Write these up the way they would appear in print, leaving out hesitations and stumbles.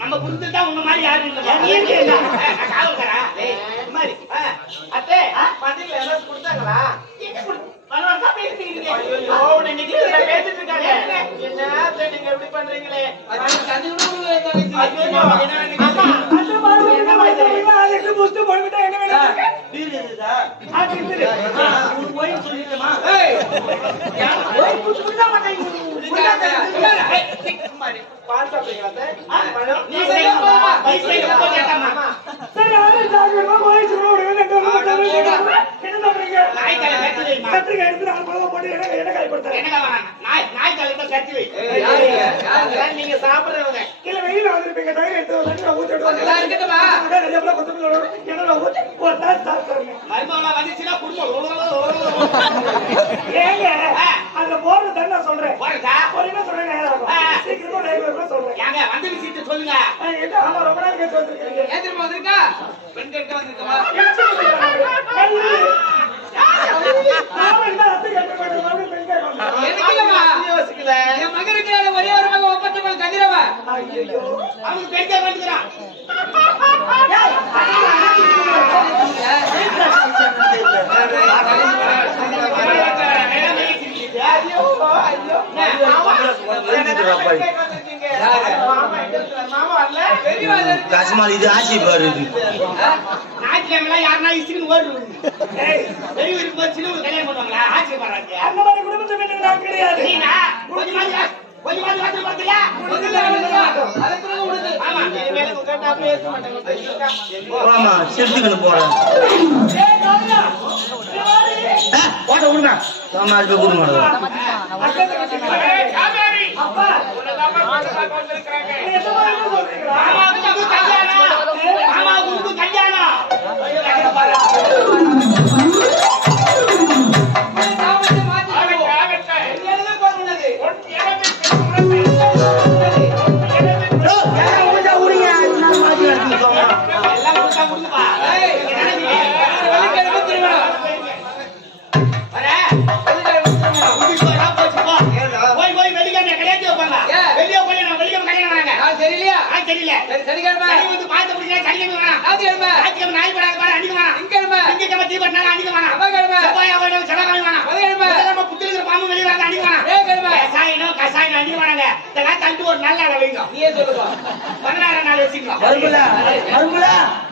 நம்ம புரிஞ்சுட்டா உங்க மாதிரி யாரும் இல்ல. அத்தை பதில் ஏதாவது கொடுத்தாங்களா? நீங்க எப்படி பண்றீங்களே? நீங்க சாப்பிடுறவங்க இல்ல வெயில வந்திருப்பீங்க. ஏங்க அதுல போறது தண்ணி சொல்றேன். வந்து விஷயத்த சொல்லுங்க. ரொம்ப நாள் கேட்டு வந்திருக்கீங்க. ஏன் வந்திருக்கா? பெண் கேட்டு வந்திருக்கா? என் மகனுக்கு ஒரே ஒரு மகன் ஒப்பந்தம் கதிரவா அவனுக்கு பெண்கே வந்துக்கிறான். காசுமால் இது ஆட்சி பாரு. ஞாயிற்றுக்கிழமை யாருன்னா இசுக்குன்னு ஓடுறது பெரிய இருக்கும்போது சின்ன கல்யாணம் பண்ணுவாங்களா? ஆட்சி பண்றாங்க. அந்த மாதிரி குடும்பத்தை கிடையாது. சிரிச்சுக்கணும் போறேன் ஓட்ட விடுங்க.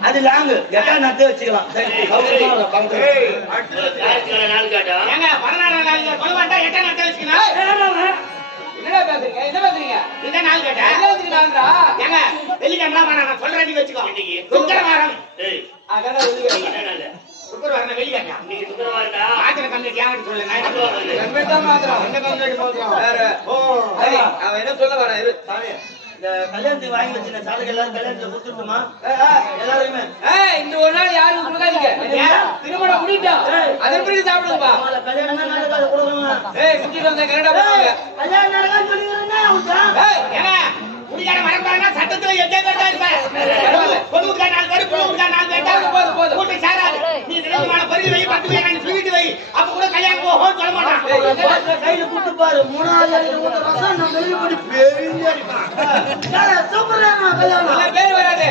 அது லாங்கு எட்டா நட்டு வச்சுக்கலாம். என்னடா பேசுறீங்க? என்ன பேசுறீங்க? இந்த நாள் கேட்டா ஏங்க வெள்ளிக்கிழமை நான் சொல்றேன் வச்சுக்கோ. இன்னைக்கு சுக்கிரவாரம். அதான் வெள்ளிக்கிழமை சுக்கிரவாரம் வெள்ளிக்கிழமை. இன்னைக்கு சுக்கிரவாரம்டா. ஆத்திர கம்ப்ளீட் யாரு சொல்லுங்க. கம்ப்ளீட் தான் மாத்திரம். என்ன கம்ப்ளீட் போறோம் வேற. ஓ சரி அவன் என்ன சொல்ல வரான் இரு சாமி. இந்த கல்யாணத்துக்கு வாங்கி வச்சின சாலுக்கு எல்லாரும் கல்யாணத்துல கொடுத்துட்டுமா? எல்லாருமே இந்த ஒரு நாள் யாரும் கொடுக்காதீங்க. திருமணம் முடிட்டோம். அதன் பிறகு சாப்பிடுங்கப்பா. கல்யாணம் நடக்காது கொடுக்கணும். குட்டிட்டு வந்த கரெக்டா போவாங்க. கல்யாணம் நடக்காது சொல்லிக்கிறேன்னா ஏங்க குடிக்கார மறப்பாங்க சட்டத்துல எட்டே பேட்டா இருப்பேன். பொதுவுக்கா 4 பேர் பொதுவுக்கா 4 பேட்டா போதும் போதும் கூட்டி சேராது. நீ திருமணமான பரிசு வை 10 பேர் நான் ஸ்வீட் வை அப்ப கூட கல்யாணம் போகும் சொல்ல மாட்டான். கையில கூட்டு பாரு 3 நாள் ஊத்த ரசம் நம்ம வெளிய போடி பெரிய அடிப்பான். கல்யாணம் பேர் வராது.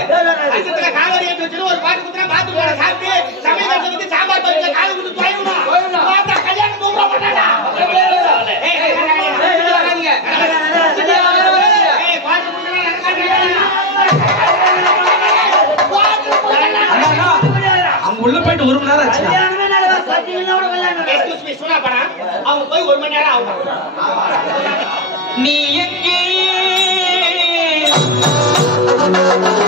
அஞ்சத்துல காவடி எடுத்து வச்சு ஒரு பாட்டு குத்துறா பாத்து போற சாப்பிட்டு சமையல் வந்து சாம்பார் பரிசு காது குத்து போயிடுமா பார்த்தா கல்யாணம் தூங்க மாட்டாடா. அவங்க உள்ள போயிட்டு 1 மணி நேரம் ஆச்சு. அவங்க போய் 1 மணி நேரம் ஆகும். நீ எங்கே போய்